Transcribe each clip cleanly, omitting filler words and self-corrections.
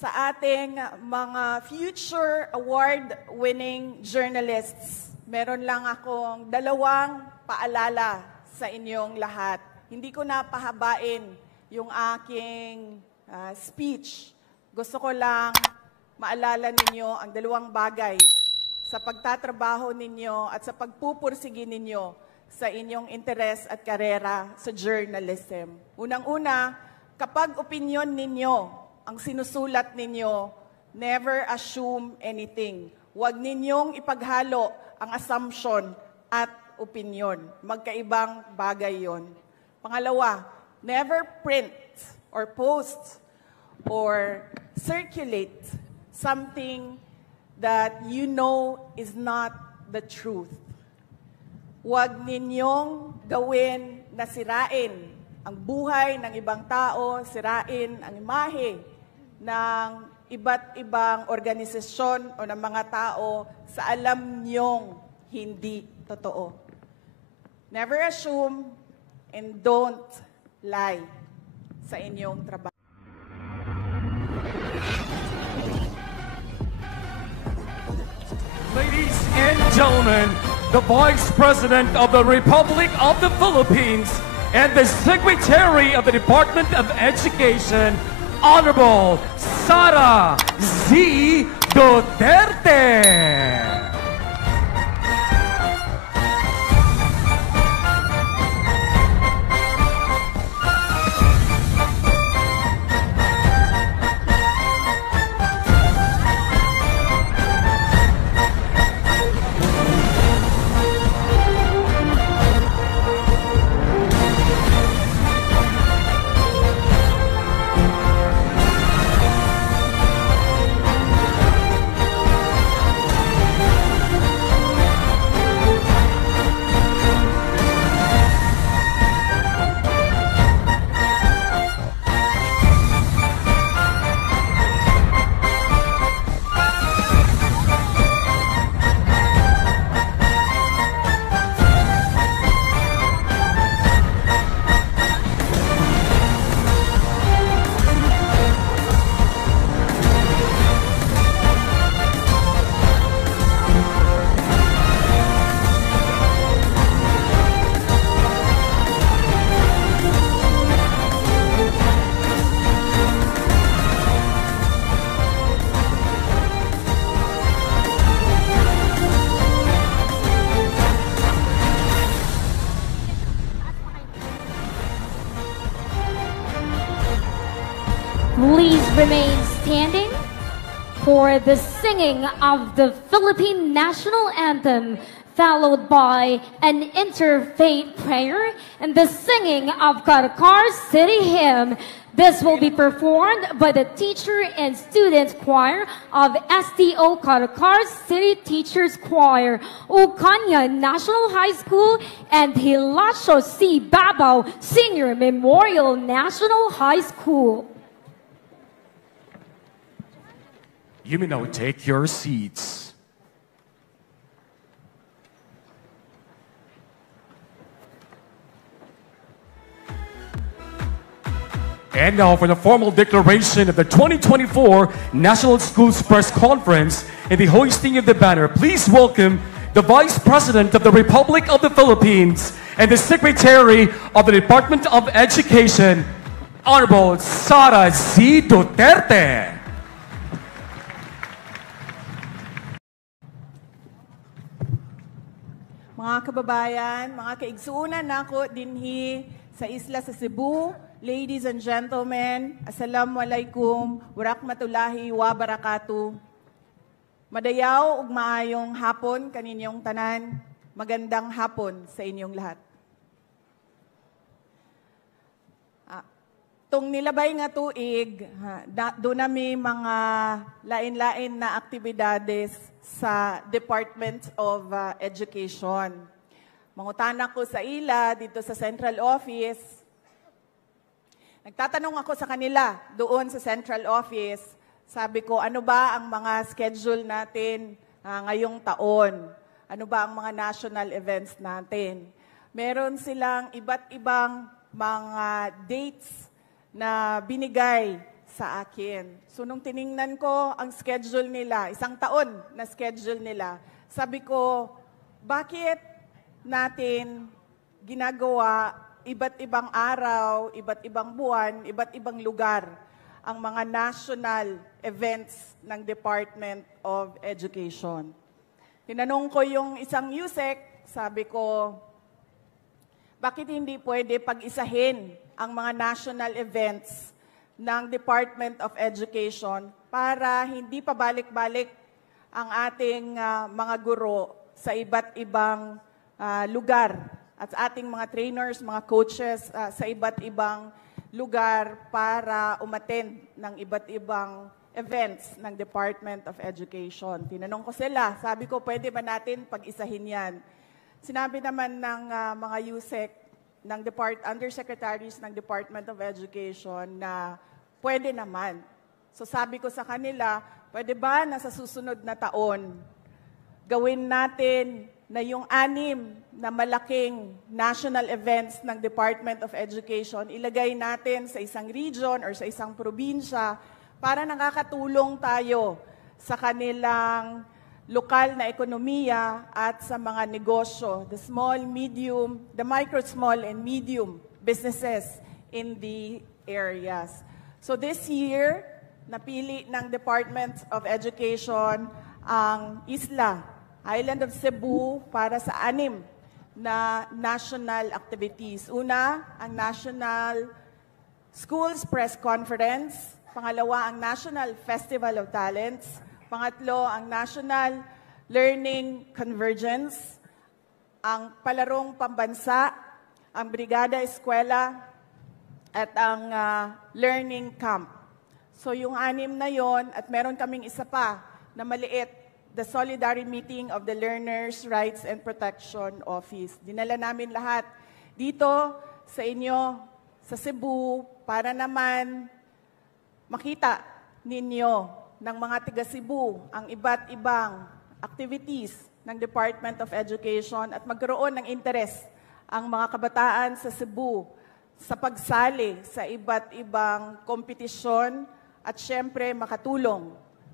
sa ating mga future award-winning journalists, meron lang akong dalawang paalala sa inyong lahat. Hindi ko na pahabain yung aking speech. Gusto ko lang maalala ninyo ang dalawang bagay sa pagtatrabaho ninyo at sa pagpupursige ninyo sa inyong interes at karera sa journalism. Unang-una, kapag opinion ninyo ang sinusulat ninyo, never assume anything. Huwag ninyong ipaghalo ang assumption at opinion. Magkaibang bagay yon. Pangalawa, never print or post or circulate something that you know is not the truth. Huwag ninyong gawin na sirain ang buhay ng ibang tao, sirain ang imahe ng iba't ibang organisasyon o ng mga tao sa alam niyong hindi totoo. Never assume and don't lie sa inyong trabaho. Ladies and gentlemen, the Vice President of the Republic of the Philippines and the Secretary of the Department of Education, Honorable Sara Z. Duterte. Please remain standing for the singing of the Philippine National Anthem, followed by an interfaith prayer and the singing of Caracar City Hymn. This will be performed by the teacher and student choir of STO Caracar City Teachers Choir, Ukanya National High School, and Hilasio C. Babao Senior Memorial National High School. You may now take your seats. And now for the formal declaration of the 2024 National Schools Press Conference and the hoisting of the banner, please welcome the Vice President of the Republic of the Philippines and the Secretary of the Department of Education, Honorable Sara Z. Duterte. Mga kababayan, mga kaigsuunan nako dinhi sa isla sa Cebu, ladies and gentlemen, assalamualaikum, warahmatullahi wabarakatuh. Madayaw ug maayong hapon kaninyong tanan, magandang hapon sa inyong lahat. Tung nilabay nga tuig, doon nami mga lain-lain na aktibidades sa Department of Education. Mangutana ko sa ila dito sa Central Office. Nagtatanong ako sa kanila doon sa Central Office. Sabi ko, ano ba ang mga schedule natin ngayong taon? Ano ba ang mga national events natin? Meron silang iba't ibang mga dates na binigay sa akin. So nung tiningnan ko ang schedule nila, 1 taon na schedule nila, sabi ko, bakit natin ginagawa iba't ibang araw, iba't ibang buwan, iba't ibang lugar ang mga national events ng Department of Education? Tinanong ko yung isang USEC, sabi ko, bakit hindi pwede pag-isahin ang mga national events ng Department of Education para hindi pabalik-balik ang ating mga guro sa iba't ibang lugar at sa ating mga trainers, mga coaches sa iba't ibang lugar para umattend ng iba't ibang events ng Department of Education. Tinanong ko sila, sabi ko, pwede ba natin pag-isahin yan? Sinabi naman ng mga USEC, ng undersecretaries ng Department of Education na pwede naman. So sabi ko sa kanila, pwede ba na sa susunod na taon, gawin natin na yung 6 na malaking national events ng Department of Education, ilagay natin sa isang region or sa isang probinsya para nakakatulong tayo sa kanilang lokal na ekonomiya at sa mga negosyo, the micro, small, and medium businesses in the areas. So this year, napili ng Department of Education ang Island of Cebu para sa 6 na national activities. Una, ang National Schools Press Conference. Pangalawa, ang National Festival of Talents. Pangatlo, ang National Learning Convergence. Ang Palarong Pambansa, ang Brigada Eskwela, at ang Learning Camp. So yung 6 na yon, at meron kaming isa pa na maliit, the Solidarity Meeting of the Learners' Rights and Protection Office. Dinala namin lahat dito sa inyo, sa Cebu, para naman makita ninyo ng mga taga Cebu ang iba't ibang activities ng Department of Education at magkaroon ng interes ang mga kabataan sa Cebu sa pagsali sa iba't ibang kompetisyon at syempre makatulong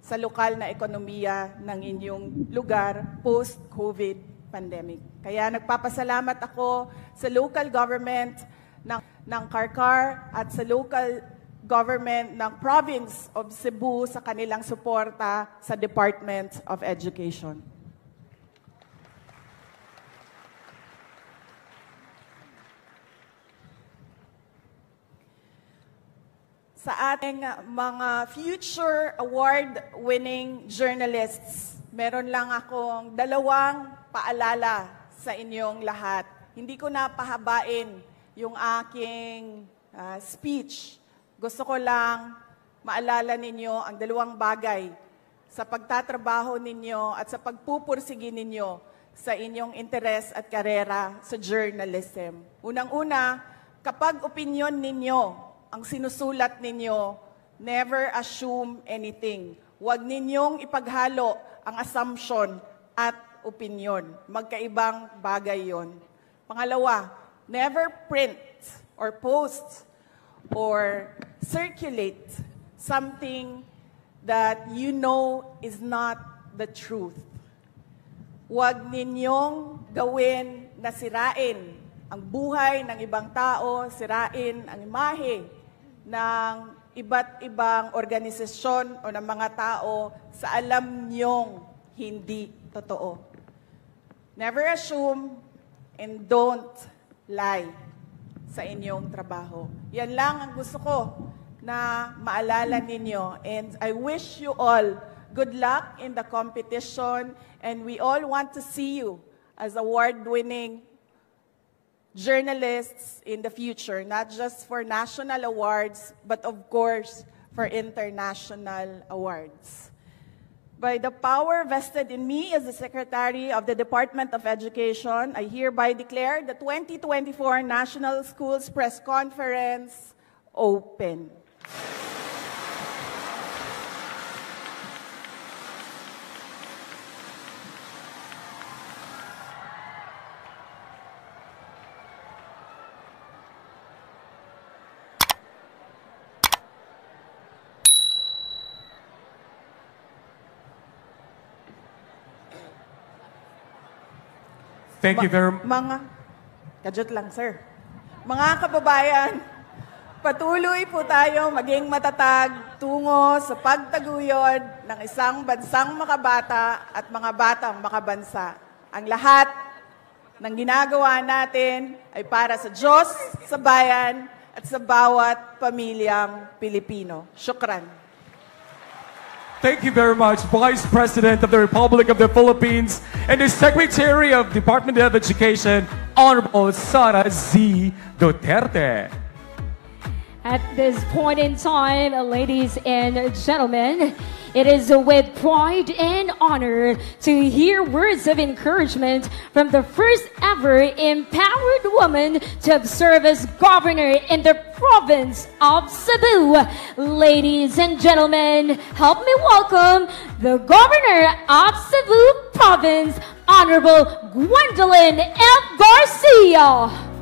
sa lokal na ekonomiya ng inyong lugar post-COVID pandemic. Kaya nagpapasalamat ako sa local government ng Karkar at sa local government ng Province of Cebu sa kanilang suporta sa Department of Education. Sa ating mga future award-winning journalists, meron lang akong 2 paalala sa inyong lahat. Hindi ko na pahabain yung aking speech. Gusto ko lang maalala ninyo ang 2 bagay sa pagtatrabaho ninyo at sa pagpupursige ninyo sa inyong interes at karera sa journalism. Unang-una, kapag opinion ninyo ang sinusulat ninyo, never assume anything. Huwag ninyong ipaghalo ang assumption at opinion. Magkaibang bagay yon. Pangalawa, never print or post or circulate something that you know is not the truth. Huwag ninyong gawin na sirain ang buhay ng ibang tao, sirain ang imahe ng iba't ibang organisasyon o ng mga tao sa alam niyong hindi totoo. Never assume and don't lie sa inyong trabaho. Yan lang ang gusto ko na maalala ninyo. And I wish you all good luck in the competition, and we all want to see you as award-winning journalists in the future, not just for national awards, but of course, for international awards. By the power vested in me as the Secretary of the Department of Education, I hereby declare the 2024 National Schools Press Conference open. Thank you very much. Kajot lang, sir. Mga kababayan, patuloy po tayo maging matatag tungo sa pagtaguyod ng isang bansang makabata at mga batang makabansa. Ang lahat ng ginagawa natin ay para sa Diyos, sa bayan, at sa bawat pamilyang Pilipino. Shukran. Thank you very much, Vice President of the Republic of the Philippines and the Secretary of Department of Education, Honorable Sara Z. Duterte. At this point in time, ladies and gentlemen, it is with pride and honor to hear words of encouragement from the first ever empowered woman to have served as governor in the province of Cebu. Ladies and gentlemen, help me welcome the governor of Cebu province, Honorable Gwendolyn F. Garcia.